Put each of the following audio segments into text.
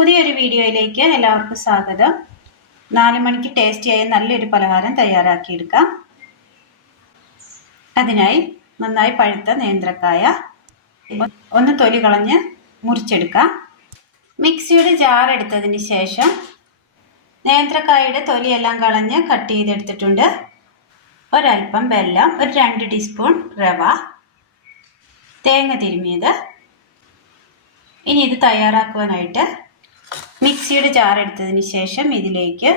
പുതിയൊരു വീഡിയോയിലേക്ക് എല്ലാവർക്കും സ്വാഗതം. നാല് മണിക്ക് ടേസ്റ്റിയായ നല്ലൊരു പലഹാരം തയ്യാറാക്കിയെടുക്കാം. അതിനായി നന്നായി പഴുത്ത നേന്ത്രക്കായ ഒന്ന് തൊലി കളഞ്ഞ് മുറിച്ചെടുക്കാം. മിക്സിയുടെ ജാർ എടുത്തതിന് ശേഷം നേന്ത്രക്കായയുടെ തൊലിയെല്ലാം കളഞ്ഞ് കട്ട് ചെയ്തെടുത്തിട്ടുണ്ട്. ഒരൽപ്പം വെല്ലം ഒരു രണ്ട് ടീസ്പൂൺ റവ തേങ്ങ തിരുമിയത്. ഇനി ഇത് തയ്യാറാക്കുവാനായിട്ട് മിക്സിയുടെ ജാർ എടുത്തതിന് ശേഷം ഇതിലേക്ക്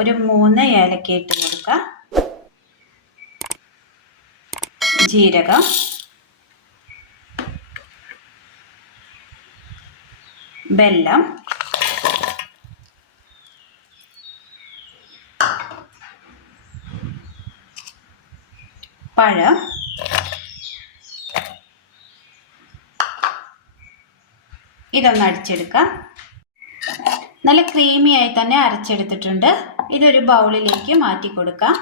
ഒരു മൂന്ന് ഏലക്ക ഇട്ട് കൊടുക്കാം. ജീരകം. വെല്ലം പഴം. ഇതൊന്ന് അടിച്ചെടുക്കാം. നല്ല ക്രീമിയായി തന്നെ അരച്ചെടുത്തിട്ടുണ്ട്. ഇതൊരു ബൗളിലേക്ക് മാറ്റി കൊടുക്കാം.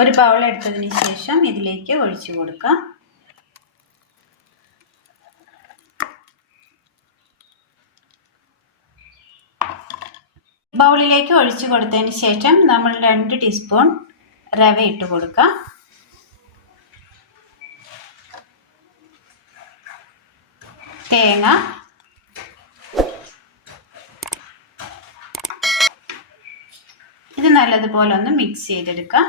ഒരു ബൗൾ എടുത്തതിന് ശേഷം ഇതിലേക്ക് ഒഴിച്ചു കൊടുക്കാം. ബൗളിലേക്ക് ഒഴിച്ചു കൊടുത്തതിന് ശേഷം നമ്മൾ രണ്ട് ടീസ്പൂൺ റവ ഇട്ട് കൊടുക്കാം. തേങ്ങ ഇത് നല്ലതുപോലെ ഒന്ന് മിക്സ് ചെയ്തെടുക്കുക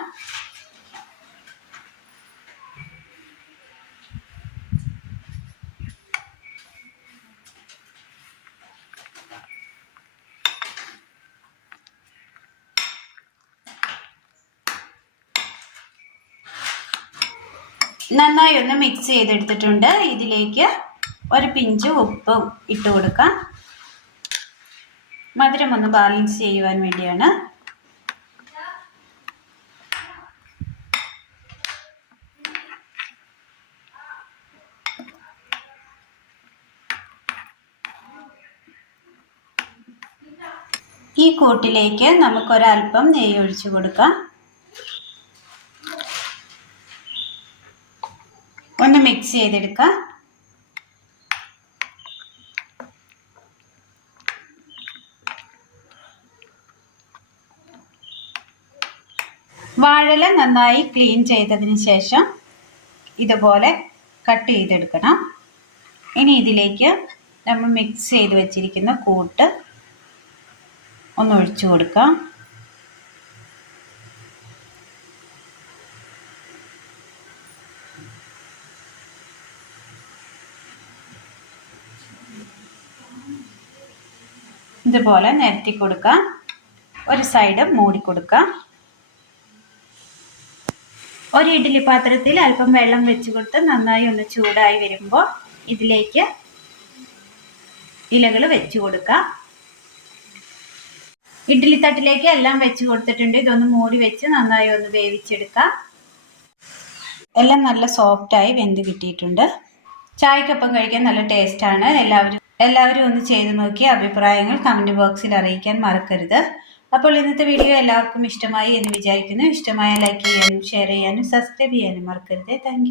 നന്നായി ഒന്ന് മിക്സ് ചെയ്തെടുത്തിട്ടുണ്ട്. ഇതിലേക്ക് ഒരു പിഞ്ച് ഉപ്പ് ഇട്ട് കൊടുക്കാം. മധുരം ഒന്ന് ബാലൻസ് ചെയ്യുവാൻ വേണ്ടിയാണ്. ഈ കൂട്ടിലേക്ക് നമുക്കൊരൽപ്പം നെയ്യ് ഒഴിച്ചു കൊടുക്കാം. ഒന്ന് മിക്സ് ചെയ്തെടുക്കാം. വാഴല നന്നായി ക്ലീൻ ചെയ്തതിന് ശേഷം ഇതുപോലെ കട്ട് ചെയ്തെടുക്കണം. ഇനി ഇതിലേക്ക് നമ്മൾ മിക്സ് ചെയ്ത് വെച്ചിരിക്കുന്ന കൂട്ട് ഒന്ന് ഒഴിച്ചു കൊടുക്കാം ഇതുപോലെ നിരത്തി കൊടുക്കാം ഒരു സൈഡ് മൂടി കൊടുക്കാം ഒരു ഇഡ്ഡലി പാത്രത്തിൽ അല്പം വെള്ളം വെച്ച് കൊടുത്ത് നന്നായി ഒന്ന് ചൂടായി വരുമ്പോൾ ഇതിലേക്ക് ഇലകൾ വെച്ച് കൊടുക്കാം ഇഡ്ഡലി തട്ടിലേക്ക് എല്ലാം വെച്ച് കൊടുത്തിട്ടുണ്ട്. ഇതൊന്ന് മൂടി വെച്ച് നന്നായി ഒന്ന് വേവിച്ചെടുക്കാം. എല്ലാം നല്ല സോഫ്റ്റായി വെന്ത് കിട്ടിയിട്ടുണ്ട്. ചായക്കൊപ്പം കഴിക്കാൻ നല്ല ടേസ്റ്റാണ് എല്ലാവരും എല്ലാവരും ഒന്ന് ചെയ്തു നോക്കി അഭിപ്രായങ്ങൾ കമന്റ് ബോക്സിൽ അറിയിക്കാൻ മറക്കരുത്. അപ്പോൾ ഇന്നത്തെ വീഡിയോ എല്ലാവർക്കും ഇഷ്ടമായി എന്ന് വിചാരിക്കുന്നു. ഇഷ്ടമായ ലൈക്ക് ചെയ്യാനും ഷെയർ ചെയ്യാനും സബ്സ്ക്രൈബ് ചെയ്യാനും മറക്കരുത്. താങ്ക്